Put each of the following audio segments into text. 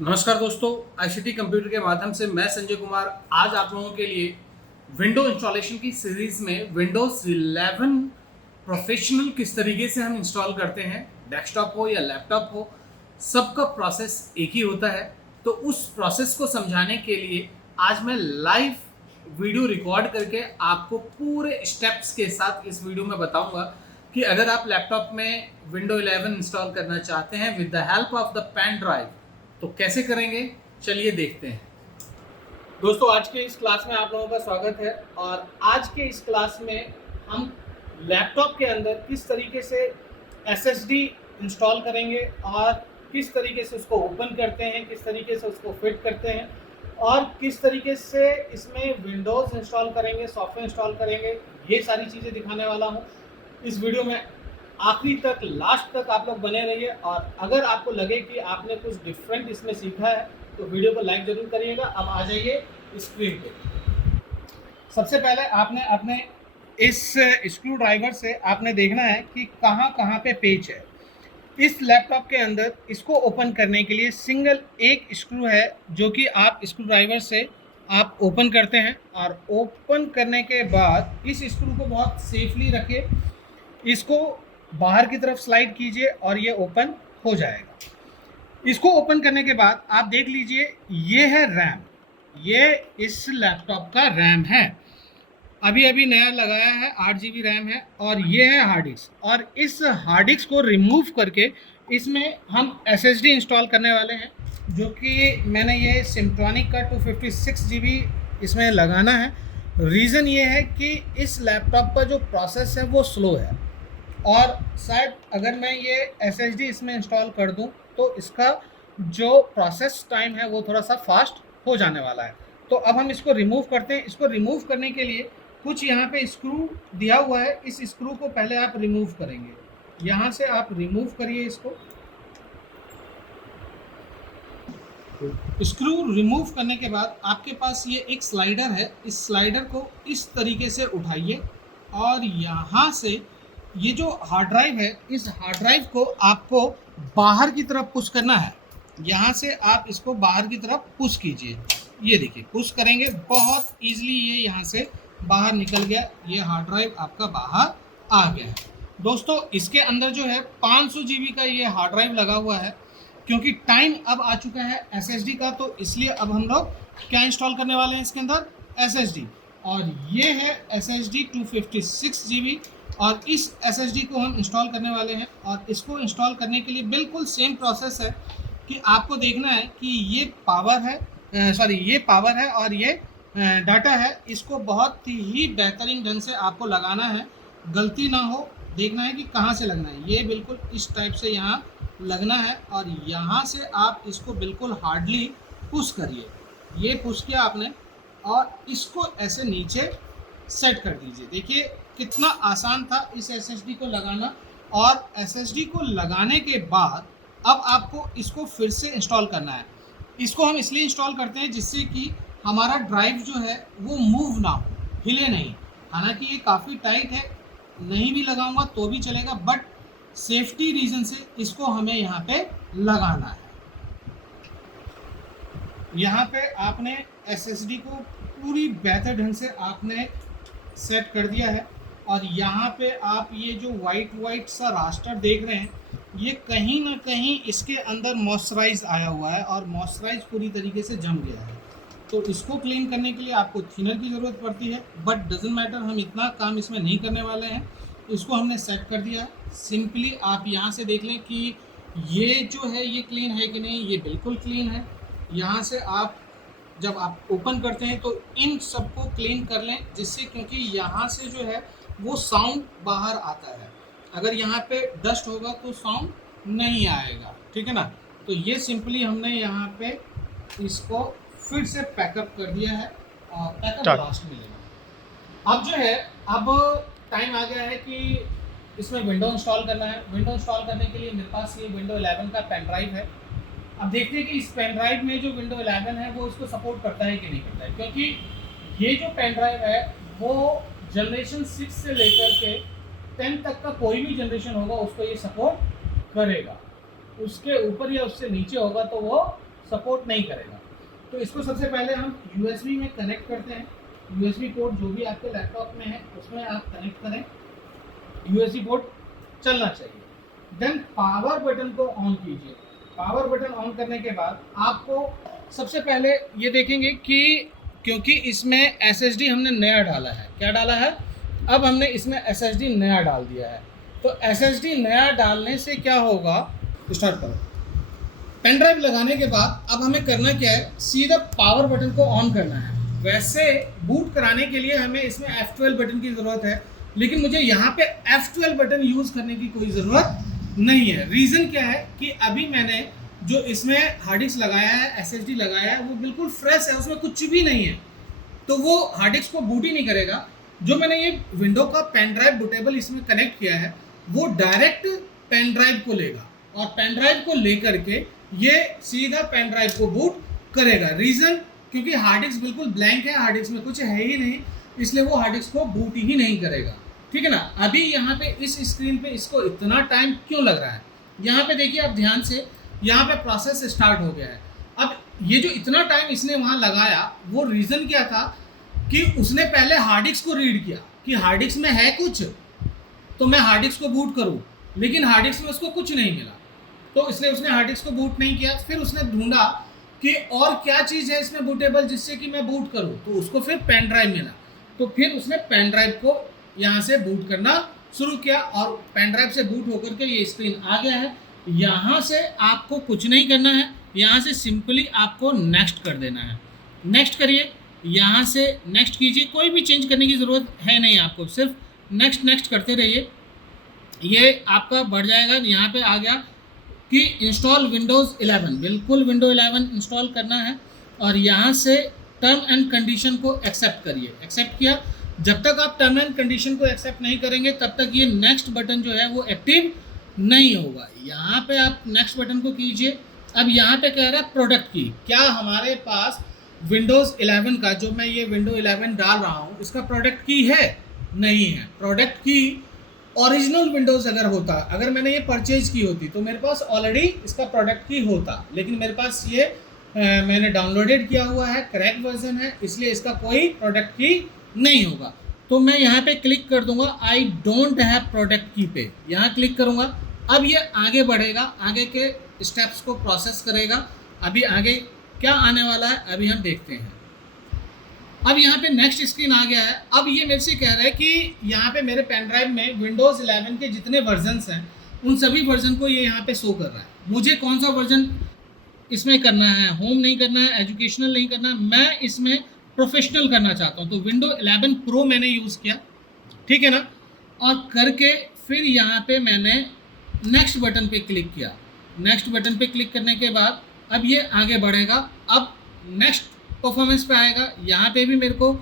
नमस्कार दोस्तों, ICT computer के माध्यम से मैं संजय कुमार आज आप लोगों के लिए विंडो इंस्टॉलेशन की सीरीज में विंडोज 11 प्रोफेशनल किस तरीके से हम इंस्टॉल करते हैं, डेस्कटॉप हो या लैपटॉप हो, सबका प्रोसेस एक ही होता है। तो उस प्रोसेस को समझाने के लिए आज मैं लाइव वीडियो रिकॉर्ड करके आपको पूरे स्टेप्स के साथ इस वीडियो में बताऊंगा कि अगर आप लैपटॉप में विंडो 11 इंस्टॉल करना चाहते हैं with the help of the pen drive तो कैसे करेंगे, चलिए देखते हैं। दोस्तों, आज के इस क्लास में आप लोगों का स्वागत है और आज के इस क्लास में हम लैपटॉप के अंदर किस तरीके से एसएसडी इंस्टॉल करेंगे और किस तरीके से उसको ओपन करते हैं, किस तरीके से उसको फिट करते हैं और किस तरीके से इसमें विंडोज़ इंस्टॉल करेंगे, सॉफ्टवेयर इंस्टॉल करेंगे, ये सारी चीज़ें दिखाने वाला हूँ इस वीडियो में। आखिरी तक, लास्ट तक आप लोग बने रहिए और अगर आपको लगे कि आपने कुछ डिफरेंट इसमें सीखा है तो वीडियो को लाइक जरूर करिएगा। अब आ जाइए स्क्रीन पे। सबसे पहले आपने अपने इस स्क्रू ड्राइवर से आपने देखना है कि कहाँ कहाँ पे पेच है। इस लैपटॉप के अंदर इसको ओपन करने के लिए सिंगल एक स्क्रू है जो कि आप स्क्रू ड्राइवर से आप ओपन करते हैं और ओपन करने के बाद इस स्क्रू को बहुत सेफली रखिए, इसको बाहर की तरफ स्लाइड कीजिए और ये ओपन हो जाएगा। इसको ओपन करने के बाद आप देख लीजिए ये है रैम, ये इस लैपटॉप का रैम है, अभी नया लगाया है, 8 GB रैम है। और ये है हार्ड डिस्क और इस हार्ड डिस्क को रिमूव करके इसमें हम SSD इंस्टॉल करने वाले हैं जो कि मैंने ये सिम्ट्रॉनिक का 256 GB इसमें लगाना है। रीज़न ये है कि इस लैपटॉप का जो प्रोसेस है वो स्लो है और शायद अगर मैं ये SSD इसमें इंस्टॉल कर दूं तो इसका जो प्रोसेस टाइम है वो थोड़ा सा फास्ट हो जाने वाला है। तो अब हम इसको रिमूव करते हैं। इसको रिमूव करने के लिए कुछ यहाँ पे स्क्रू दिया हुआ है, इस स्क्रू को पहले आप रिमूव करेंगे। यहाँ से आप रिमूव करिए इसको। स्क्रू रिमूव करने के बाद आपके पास ये एक स्लाइडर है, इस स्लाइडर को इस तरीके से उठाइए और यहाँ से ये जो हार्ड ड्राइव है, इस हार्ड ड्राइव को आपको बाहर की तरफ पुश करना है। यहाँ से आप इसको बाहर की तरफ पुश कीजिए। ये देखिए, पुश करेंगे बहुत ईजिली ये यहाँ से बाहर निकल गया। ये हार्ड ड्राइव आपका बाहर आ गया है। दोस्तों, इसके अंदर जो है 500 GB का ये हार्ड ड्राइव लगा हुआ है। क्योंकि टाइम अब आ चुका है SSD का, तो इसलिए अब हम लोग क्या इंस्टॉल करने वाले हैं इसके अंदर, SSD। और ये है SSD 256 GB और इस SSD को हम इंस्टॉल करने वाले हैं। और इसको इंस्टॉल करने के लिए बिल्कुल सेम प्रोसेस है कि आपको देखना है कि ये पावर है, ये पावर है और ये डाटा है। इसको बहुत ही बेहतरीन ढंग से आपको लगाना है, गलती ना हो, देखना है कि कहाँ से लगना है। ये बिल्कुल इस टाइप से यहाँ लगना है और यहाँ से आप इसको बिल्कुल हार्डली पुश करिए। ये पुश किया आपने और इसको ऐसे नीचे सेट कर दीजिए। देखिए कितना आसान था इस SSD को लगाना। और SSD को लगाने के बाद अब आपको इसको फिर से इंस्टॉल करना है। इसको हम इसलिए इंस्टॉल करते हैं जिससे कि हमारा ड्राइव जो है वो मूव ना हो, हिले नहीं। हालांकि ये काफ़ी टाइट है, नहीं भी लगाऊंगा तो भी चलेगा, बट सेफ्टी रीज़न से इसको हमें यहाँ पे लगाना है। यहाँ पे आपने SSD को पूरी बेहतर ढंग से आपने सेट कर दिया है और यहाँ पे आप ये जो वाइट सा रास्टर देख रहे हैं, ये कहीं ना कहीं इसके अंदर मॉइस्चराइज आया हुआ है और मॉइस्चराइज पूरी तरीके से जम गया है। तो इसको क्लीन करने के लिए आपको थिनर की ज़रूरत पड़ती है, बट डजंट मैटर, हम इतना काम इसमें नहीं करने वाले हैं। इसको हमने सेट कर दिया है। सिंपली आप यहाँ से देख लें कि ये जो है ये क्लीन है कि नहीं, ये बिल्कुल क्लीन है। यहाँ से आप जब आप ओपन करते हैं तो इन सबको क्लीन कर लें, जिससे क्योंकि यहाँ से जो है वो साउंड बाहर आता है। अगर यहाँ पे डस्ट होगा तो साउंड नहीं आएगा, ठीक है ना। तो ये सिंपली हमने यहाँ पे इसको फिर से पैकअप कर दिया है और पैकअप लास्ट मिलेगा। अब जो है, अब टाइम आ गया है कि इसमें विंडो इंस्टॉल करना है। विंडो इंस्टॉल करने के लिए मेरे पास ये विंडो 11 का पेन ड्राइव है। अब देखते हैं कि इस पेन ड्राइव में जो विंडो 11 है वो इसको सपोर्ट करता है कि नहीं करता है। क्योंकि ये जो पेन ड्राइव है वो जनरेशन 6 से लेकर के 10 तक का कोई भी जनरेशन होगा उसको ये सपोर्ट करेगा। उसके ऊपर या उससे नीचे होगा तो वो सपोर्ट नहीं करेगा। तो इसको सबसे पहले हम USB में कनेक्ट करते हैं। USB पोर्ट जो भी आपके लैपटॉप में है उसमें आप कनेक्ट करें, USB पोर्ट चलना चाहिए। देन पावर बटन को ऑन कीजिए। पावर बटन ऑन करने के बाद आपको सबसे पहले ये देखेंगे कि क्योंकि इसमें SSD हमने नया डाला है, क्या डाला है, अब हमने इसमें SSD नया डाल दिया है। तो SSD नया डालने से क्या होगा, स्टार्ट करो। पेन ड्राइव लगाने के बाद अब हमें करना क्या है, सीधा पावर बटन को ऑन करना है। वैसे बूट कराने के लिए हमें इसमें F12 बटन की ज़रूरत है, लेकिन मुझे यहाँ पे F12 बटन यूज़ करने की कोई ज़रूरत नहीं है। रीज़न क्या है कि अभी मैंने जो इसमें हार्ड डिस्क लगाया है, SSD लगाया है, वो बिल्कुल फ्रेश है, उसमें कुछ भी नहीं है, तो वो हार्ड डिस्क को बूट ही नहीं करेगा। जो मैंने ये विंडो का पेन ड्राइव बूटेबल इसमें कनेक्ट किया है, वो डायरेक्ट पेन ड्राइव को लेगा और पेन ड्राइव को लेकर के ये सीधा पेन ड्राइव को बूट करेगा। रीज़न क्योंकि हार्ड डिस्क बिल्कुल ब्लैंक है, हार्ड डिस्क में कुछ है ही नहीं, इसलिए वो हार्ड डिस्क को बूट ही नहीं करेगा। ठीक है ना। अभी यहाँ पे इस स्क्रीन पे इसको इतना टाइम क्यों लग रहा है, यहाँ पे देखिए आप ध्यान से, यहाँ पे प्रोसेस स्टार्ट हो गया है। अब ये जो इतना टाइम इसने वहाँ लगाया, वो रीज़न क्या था कि उसने पहले हार्ड डिस्क को रीड किया कि हार्ड डिस्क में है कुछ, तो मैं हार्ड डिस्क को बूट करूँ, लेकिन हार्ड डिस्क में उसको कुछ नहीं मिला, तो इसलिए उसने हार्ड डिस्क को बूट नहीं किया। फिर उसने ढूंढा कि और क्या चीज़ है इसमें बूटेबल जिससे कि मैं बूट करूँ, तो उसको फिर पेन ड्राइव मिला, तो फिर उसने पेन ड्राइव को यहाँ से बूट करना शुरू किया और पेन ड्राइव से बूट होकर के ये स्क्रीन आ गया है। यहाँ से आपको कुछ नहीं करना है, यहाँ से सिंपली आपको नेक्स्ट कर देना है। नेक्स्ट करिए, यहाँ से नेक्स्ट कीजिए, कोई भी चेंज करने की ज़रूरत है नहीं आपको, सिर्फ नेक्स्ट नेक्स्ट करते रहिए, ये आपका बढ़ जाएगा। यहाँ पे आ गया कि इंस्टॉल विंडोज़ 11, बिल्कुल विंडो 11 इंस्टॉल करना है और यहाँ से टर्म एंड कंडीशन को एक्सेप्ट करिए। एक्सेप्ट किया, जब तक आप टर्म एंड कंडीशन को एक्सेप्ट नहीं करेंगे तब तक ये नेक्स्ट बटन जो है वो एक्टिव नहीं होगा। यहाँ पे आप नेक्स्ट बटन को कीजिए। अब यहाँ पे कह रहा है प्रोडक्ट की, क्या हमारे पास विंडोज़ 11 का जो मैं ये विंडो 11 डाल रहा हूँ इसका प्रोडक्ट की है? नहीं है। प्रोडक्ट की ओरिजिनल विंडोज़ अगर होता, अगर मैंने ये परचेज की होती तो मेरे पास ऑलरेडी इसका प्रोडक्ट की होता, लेकिन मेरे पास ये मैंने डाउनलोडेड किया हुआ है, क्रैक वर्जन है, इसलिए इसका कोई प्रोडक्ट की नहीं होगा। तो मैं यहाँ पे क्लिक कर दूंगा आई डोंट हैव प्रोडक्ट की पे, यहाँ क्लिक करूँगा। अब ये आगे बढ़ेगा, आगे के स्टेप्स को प्रोसेस करेगा। अभी आगे क्या आने वाला है अभी हम देखते हैं। अब यहाँ पे नेक्स्ट स्क्रीन आ गया है। अब ये मेरे से कह रहा है कि यहाँ पे मेरे पेन ड्राइव में विंडोज़ 11 के जितने वर्जन्स हैं उन सभी वर्जन को ये यहाँ पे शो कर रहा है। मुझे कौन सा वर्जन इसमें करना है, होम नहीं करना है, एजुकेशनल नहीं करना है, मैं इसमें प्रोफेशनल करना चाहता हूँ। तो विंडो 11 प्रो मैंने यूज़ किया, ठीक है ना, और करके फिर यहाँ पे मैंने नेक्स्ट बटन पे क्लिक किया। नेक्स्ट बटन पे क्लिक करने के बाद अब ये आगे बढ़ेगा। अब नेक्स्ट परफॉर्मेंस पे आएगा। यहाँ पे भी मेरे को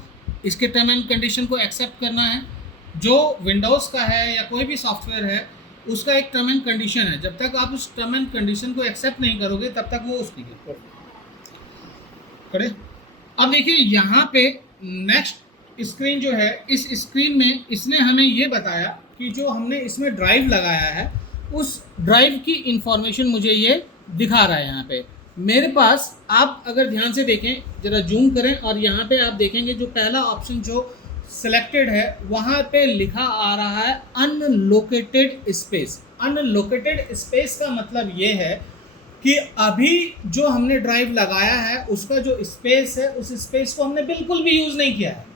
इसके टर्म एंड कंडीशन को एक्सेप्ट करना है। जो विंडोज़ का है या कोई भी सॉफ्टवेयर है उसका एक टर्म एंड कंडीशन है, जब तक आप उस टर्म एंड कंडीशन को एक्सेप्ट नहीं करोगे तब तक वो उसकी करे। अब देखिए यहाँ पे नेक्स्ट स्क्रीन जो है, इस स्क्रीन में इसने हमें ये बताया कि जो हमने इसमें ड्राइव लगाया है उस ड्राइव की इंफॉर्मेशन मुझे ये दिखा रहा है। यहाँ पे मेरे पास, आप अगर ध्यान से देखें, ज़रा जूम करें और यहाँ पे आप देखेंगे जो पहला ऑप्शन जो सिलेक्टेड है वहाँ पे लिखा आ रहा है अनलोकेटेड स्पेस। अनलोकेटेड स्पेस का मतलब ये है कि अभी जो हमने ड्राइव लगाया है उसका जो स्पेस है उस स्पेस को हमने बिल्कुल भी यूज़ नहीं किया है।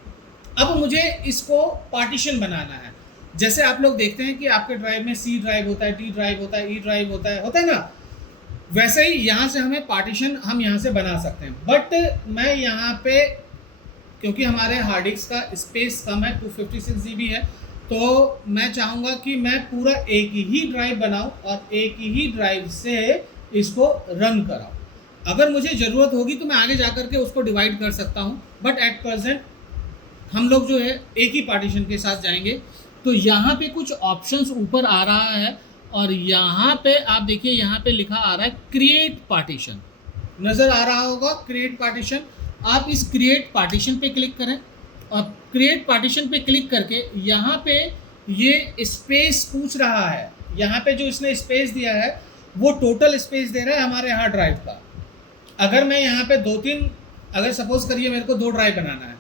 अब मुझे इसको पार्टीशन बनाना है। जैसे आप लोग देखते हैं कि आपके ड्राइव में C ड्राइव होता है, D ड्राइव होता है, E ड्राइव होता है ना, वैसे ही यहाँ से हमें पार्टीशन हम यहाँ से बना सकते हैं। बट मैं यहाँ पे, क्योंकि हमारे हार्ड डिस्क का स्पेस कम है, 256 GB है, तो मैं चाहूँगा कि मैं पूरा एक ही ड्राइव बनाऊँ और एक ही ड्राइव से इसको रन कराऊँ। अगर मुझे ज़रूरत होगी तो मैं आगे जा कर के उसको डिवाइड कर सकता हूँ, बट एट प्रेजेंट हम लोग जो है एक ही पार्टीशन के साथ जाएंगे। तो यहाँ पे कुछ ऑप्शंस ऊपर आ रहा है और यहाँ पे आप देखिए, यहाँ पे लिखा आ रहा है क्रिएट पार्टीशन, नज़र आ रहा होगा क्रिएट पार्टीशन। आप इस क्रिएट पार्टीशन पे क्लिक करें और क्रिएट पार्टीशन पे क्लिक करके यहाँ पे ये स्पेस पूछ रहा है। यहाँ पे जो इसने स्पेस दिया है वो टोटल स्पेस दे रहा है हमारे हार्ड ड्राइव का। अगर मैं यहाँ पे अगर सपोज करिए मेरे को 2 ड्राइव बनाना है,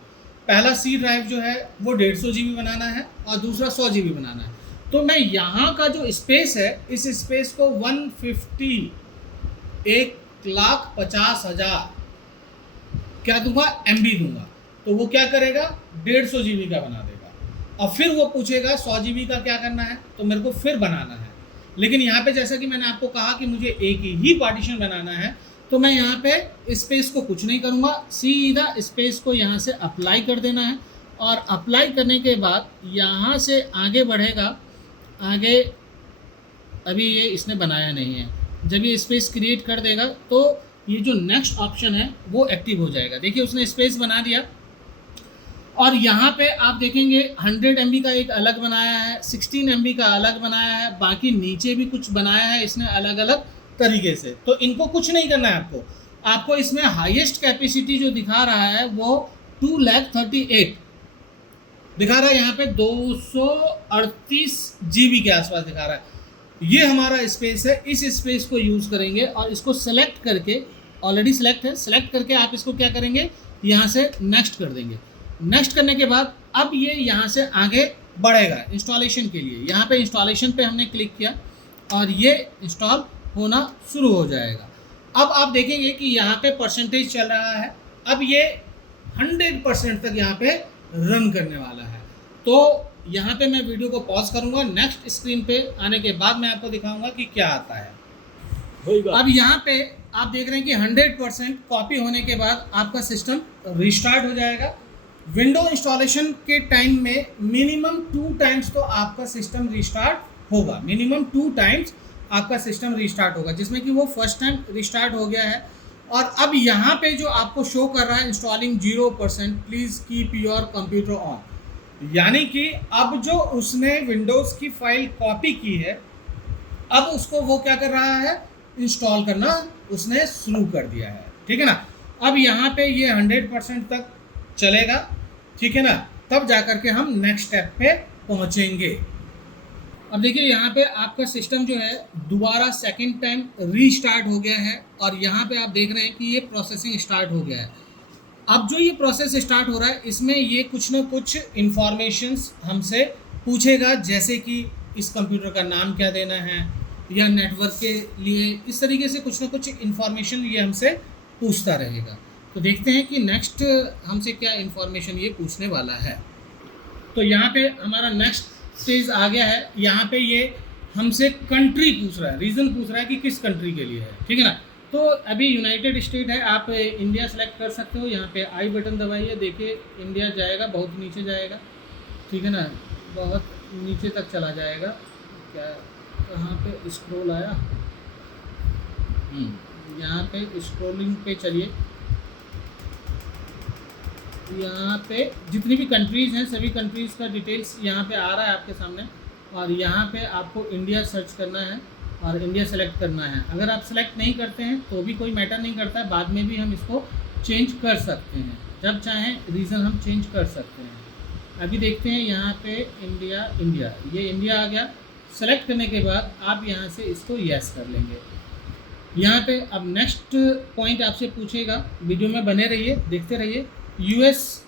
पहला सी ड्राइव जो है वो 150 GB बनाना है और दूसरा 100 GB बनाना है, तो मैं यहाँ का जो स्पेस है इस स्पेस को 1,50,000 क्या दूंगा, MB दूंगा। तो वो क्या करेगा, 150 GB का बना देगा। और फिर वो पूछेगा 100 GB का क्या करना है, तो मेरे को फिर बनाना है। लेकिन यहाँ पे जैसा कि मैंने आपको कहा कि मुझे एक ही पार्टीशन बनाना है, तो मैं यहाँ पे स्पेस को कुछ नहीं करूँगा, सीधा स्पेस को यहाँ से अप्लाई कर देना है। और अप्लाई करने के बाद यहाँ से आगे बढ़ेगा, आगे अभी ये इसने बनाया नहीं है, जब ये स्पेस क्रिएट कर देगा तो ये जो नेक्स्ट ऑप्शन है वो एक्टिव हो जाएगा। देखिए उसने स्पेस बना दिया और यहाँ पे आप देखेंगे 100 MB का एक अलग बनाया है, 16 MB का अलग बनाया है, बाकी नीचे भी कुछ बनाया है इसने अलग अलग तरीके से। तो इनको कुछ नहीं करना है आपको इसमें हाईएस्ट कैपेसिटी जो दिखा रहा है वो 2,38,000 दिखा रहा है, यहाँ पे 238 GB के आसपास दिखा रहा है। ये हमारा स्पेस है, इस स्पेस को यूज़ करेंगे और इसको सेलेक्ट करके, ऑलरेडी सेलेक्ट है, सेलेक्ट करके आप इसको क्या करेंगे, यहाँ से नेक्स्ट कर देंगे। नेक्स्ट करने के बाद अब ये यहाँ से आगे बढ़ेगा इंस्टॉलेशन के लिए। यहाँ पे इंस्टॉलेशन पे हमने क्लिक किया और ये इंस्टॉल होना शुरू हो जाएगा। अब आप देखेंगे कि यहाँ पे परसेंटेज चल रहा है, अब ये 100% तक यहाँ पे रन करने वाला है। तो यहाँ पे मैं वीडियो को पॉज करूँगा, नेक्स्ट स्क्रीन पे आने के बाद मैं आपको दिखाऊंगा कि क्या आता है। अब यहाँ पे आप देख रहे हैं कि 100% कॉपी होने के बाद आपका सिस्टम रिस्टार्ट हो जाएगा। विंडो इंस्टॉलेशन के टाइम में मिनिमम 2 टाइम्स तो आपका सिस्टम रिस्टार्ट होगा, मिनिमम 2 टाइम्स आपका सिस्टम रिस्टार्ट होगा, जिसमें कि वो फर्स्ट टाइम रिस्टार्ट हो गया है। और अब यहाँ पे जो आपको शो कर रहा है installing 0%, please keep your computer on, यानी कि अब जो उसने विंडोज़ की फाइल कॉपी की है अब उसको वो क्या कर रहा है, इंस्टॉल करना उसने शुरू कर दिया है। ठीक है ना, अब यहाँ पे ये 100% तक चलेगा, ठीक है ना, तब जा कर के हम नेक्स्ट स्टेप पे पहुँचेंगे। अब देखिए यहाँ पे आपका सिस्टम जो है दोबारा सेकंड टाइम रीस्टार्ट हो गया है और यहाँ पे आप देख रहे हैं कि ये प्रोसेसिंग स्टार्ट हो गया है। अब जो ये प्रोसेस स्टार्ट हो रहा है इसमें ये कुछ ना कुछ इंफॉर्मेशंस हमसे पूछेगा, जैसे कि इस कंप्यूटर का नाम क्या देना है या नेटवर्क के लिए, इस तरीके से कुछ ना कुछ इंफॉर्मेशन ये हमसे पूछता रहेगा। तो देखते हैं कि नेक्स्ट हमसे क्या इंफॉर्मेशन ये पूछने वाला है। तो यहाँ पे हमारा नेक्स्ट स्टेज आ गया है। यहाँ पे ये हमसे कंट्री पूछ रहा है, रीज़न पूछ रहा है कि किस कंट्री के लिए है। ठीक है ना, तो अभी यूनाइटेड स्टेट है, आप इंडिया सेलेक्ट कर सकते हो। यहाँ पे आई बटन दबाइए, देखिए इंडिया जाएगा, बहुत नीचे जाएगा। ठीक है ना, बहुत नीचे तक चला जाएगा। क्या कहाँ पे स्क्रॉल आया, यहाँ पे स्क्रॉलिंग पे चलिए। यहाँ पे जितनी भी कंट्रीज़ हैं सभी कंट्रीज़ का डिटेल्स यहाँ पे आ रहा है आपके सामने, और यहाँ पे आपको इंडिया सर्च करना है और इंडिया सेलेक्ट करना है। अगर आप सेलेक्ट नहीं करते हैं तो भी कोई मैटर नहीं करता है, बाद में भी हम इसको चेंज कर सकते हैं, जब चाहें रीज़न हम चेंज कर सकते हैं। अभी देखते हैं यहाँ पे इंडिया, ये इंडिया आ गया। सेलेक्ट करने के बाद आप यहाँ से इसको यस कर लेंगे। यहाँ पे अब नेक्स्ट पॉइंट आपसे पूछेगा, वीडियो में बने रहिए, देखते रहिए। यूएस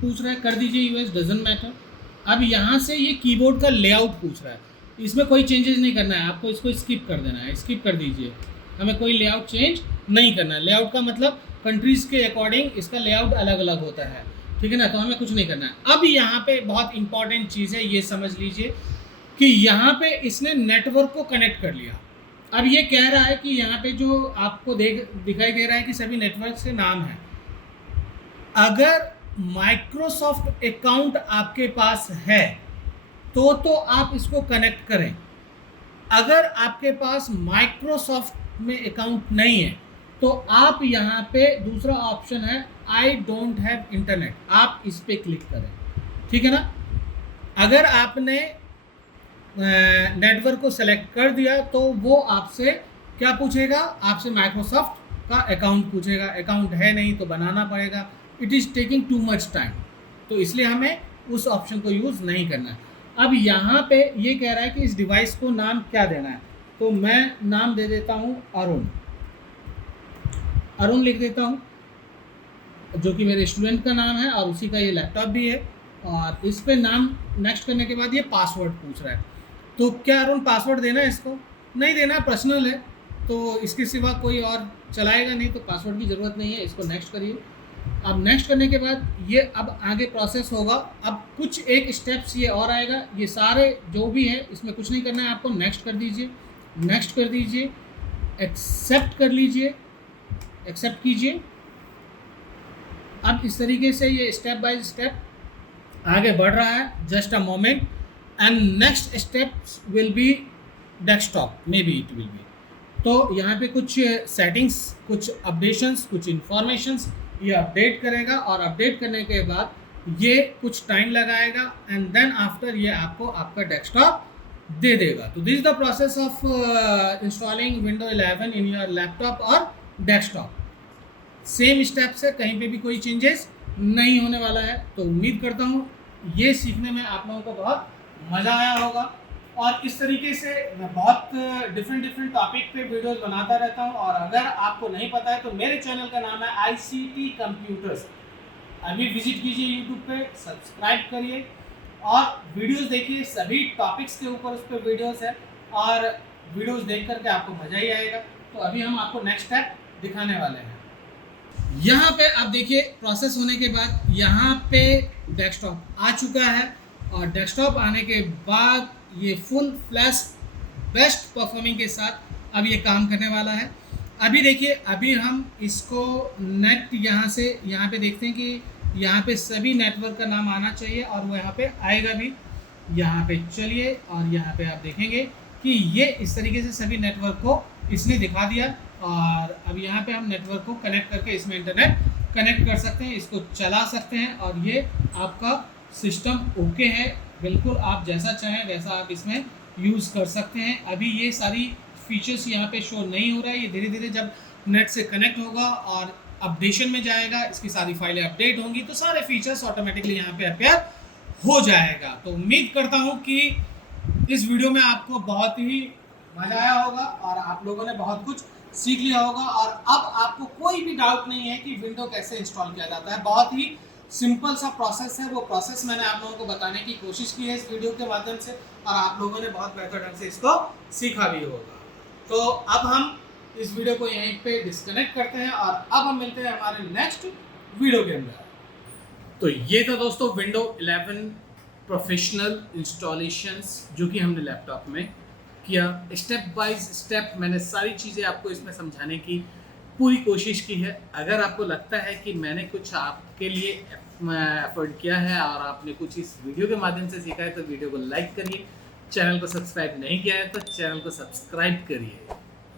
पूछ रहा है, कर दीजिए यूएस, डजंट मैटर। अब यहाँ से ये कीबोर्ड का लेआउट पूछ रहा है, इसमें कोई चेंजेस नहीं करना है, आपको इसको स्किप कर देना है, स्किप कर दीजिए। हमें कोई लेआउट चेंज नहीं करना है। लेआउट का मतलब कंट्रीज़ के अकॉर्डिंग इसका लेआउट अलग अलग होता है। ठीक है ना, तो हमें कुछ नहीं करना है। अब यहाँ पे बहुत इंपॉर्टेंट चीज़ है, ये समझ लीजिए कि यहाँ पे इसने नेटवर्क को कनेक्ट कर लिया। अब ये कह रहा है कि यहाँ पे जो आपको दिखाई दे रहा है कि सभी नेटवर्क से नाम है। अगर माइक्रोसॉफ्ट अकाउंट आपके पास है तो आप इसको कनेक्ट करें। अगर आपके पास माइक्रोसॉफ्ट में अकाउंट नहीं है तो आप यहाँ पे दूसरा ऑप्शन है, आई डोंट हैव इंटरनेट, आप इस पे क्लिक करें। ठीक है ना, अगर आपने नेटवर्क को सेलेक्ट कर दिया तो वो आपसे क्या पूछेगा, आपसे माइक्रोसॉफ्ट का अकाउंट पूछेगा। अकाउंट है नहीं तो बनाना पड़ेगा, it is taking too much time, तो इसलिए हमें उस ऑप्शन को यूज़ नहीं करना है। अब यहाँ पे ये कह रहा है कि इस डिवाइस को नाम क्या देना है, तो मैं नाम दे देता हूँ अरुण। अरुण लिख देता हूँ, जो कि मेरे स्टूडेंट का नाम है और उसी का ये लैपटॉप भी है। और इस पे नाम नेक्स्ट करने के बाद ये पासवर्ड पूछ रहा है। तो क्या अरुण पासवर्ड देना है इसको? नहीं देना, पर्सनल है, तो इसके सिवा कोई और चलाएगा नहीं, तो पासवर्ड की ज़रूरत नहीं है। इसको नेक्स्ट करिए। अब नेक्स्ट करने के बाद ये अब आगे प्रोसेस होगा। अब कुछ एक स्टेप्स ये और आएगा, ये सारे जो भी है इसमें कुछ नहीं करना है आपको। नेक्स्ट कर दीजिए, नेक्स्ट कर दीजिए, एक्सेप्ट कर लीजिए, एक्सेप्ट कीजिए। अब इस तरीके से ये स्टेप बाय स्टेप आगे बढ़ रहा है। Just a moment and next steps will be desktop, may be it will be. तो यहाँ पे कुछ सेटिंग्स, कुछ अपडेशंस, कुछ इंफॉर्मेशंस ये अपडेट करेगा और अपडेट करने के बाद ये कुछ टाइम लगाएगा एंड देन आफ्टर ये आपको आपका डेस्कटॉप दे देगा। तो this is the process of installing window 11 in your laptop और डेस्कटॉप। सेम स्टेप्स है, कहीं पे भी कोई चेंजेस नहीं होने वाला है। तो उम्मीद करता हूँ ये सीखने में आप लोगों को बहुत मज़ा आया होगा। और इस तरीके से मैं बहुत डिफरेंट टॉपिक पे वीडियोस बनाता रहता हूँ। और अगर आपको नहीं पता है तो मेरे चैनल का नाम है ICT कंप्यूटर्स। अभी विजिट कीजिए यूट्यूब पे, सब्सक्राइब करिए और वीडियोस देखिए। सभी टॉपिक्स के ऊपर उस पर वीडियोस है और वीडियोस देख करके आपको मज़ा ही आएगा। तो अभी हम आपको नेक्स्ट स्टेप दिखाने वाले हैं। यहाँ पे आप देखिए, प्रोसेस होने के बाद यहाँ पे डेस्कटॉप आ चुका है और डेस्कटॉप आने के बाद ये फुल फ्लैश बेस्ट परफॉर्मिंग के साथ अब ये काम करने वाला है। अभी देखिए, अभी हम इसको नेट यहाँ से यहाँ पे देखते हैं कि यहाँ पे सभी नेटवर्क का नाम आना चाहिए और वो यहाँ पे आएगा भी। यहाँ पे चलिए और यहाँ पे आप देखेंगे कि ये इस तरीके से सभी नेटवर्क को इसने दिखा दिया। और अब यहाँ पे हम नेटवर्क को कनेक्ट करके इसमें इंटरनेट कनेक्ट कर सकते हैं, इसको चला सकते हैं और ये आपका सिस्टम ओके है। बिल्कुल आप जैसा चाहें वैसा आप इसमें यूज़ कर सकते हैं। अभी ये सारी फीचर्स यहाँ पे शो नहीं हो रहा है, ये धीरे धीरे जब नेट से कनेक्ट होगा और अपडेशन में जाएगा, इसकी सारी फाइलें अपडेट होंगी तो सारे फीचर्स ऑटोमेटिकली यहाँ पे अपेयर हो जाएगा। तो उम्मीद करता हूँ कि इस वीडियो में आपको बहुत ही मज़ा आया होगा और आप लोगों ने बहुत कुछ सीख लिया होगा। और अब आपको कोई भी डाउट नहीं है कि विंडो कैसे इंस्टॉल किया जाता है। बहुत ही सिंपल सा प्रोसेस है, वो प्रोसेस मैंने आप लोगों को बताने की कोशिश की है इस वीडियो के माध्यम से और आप लोगों ने बहुत बेहतर ढंग से इसको सीखा भी होगा। तो अब हम इस वीडियो को यहीं पे डिस्कनेक्ट करते हैं और अब हम मिलते हैं हमारे नेक्स्ट वीडियो के अंदर। तो ये था दोस्तों विंडो 11 प्रोफेशनल इंस्टॉलेशंस जो कि हमने लैपटॉप में किया। स्टेप बाय स्टेप मैंने सारी चीज़ें आपको इसमें समझाने की पूरी कोशिश की है। अगर आपको लगता है कि मैंने कुछ आपके लिए एफर्ट किया है और आपने कुछ इस वीडियो के माध्यम से सीखा है तो वीडियो को लाइक करिए। चैनल को सब्सक्राइब नहीं किया है तो चैनल को सब्सक्राइब करिए।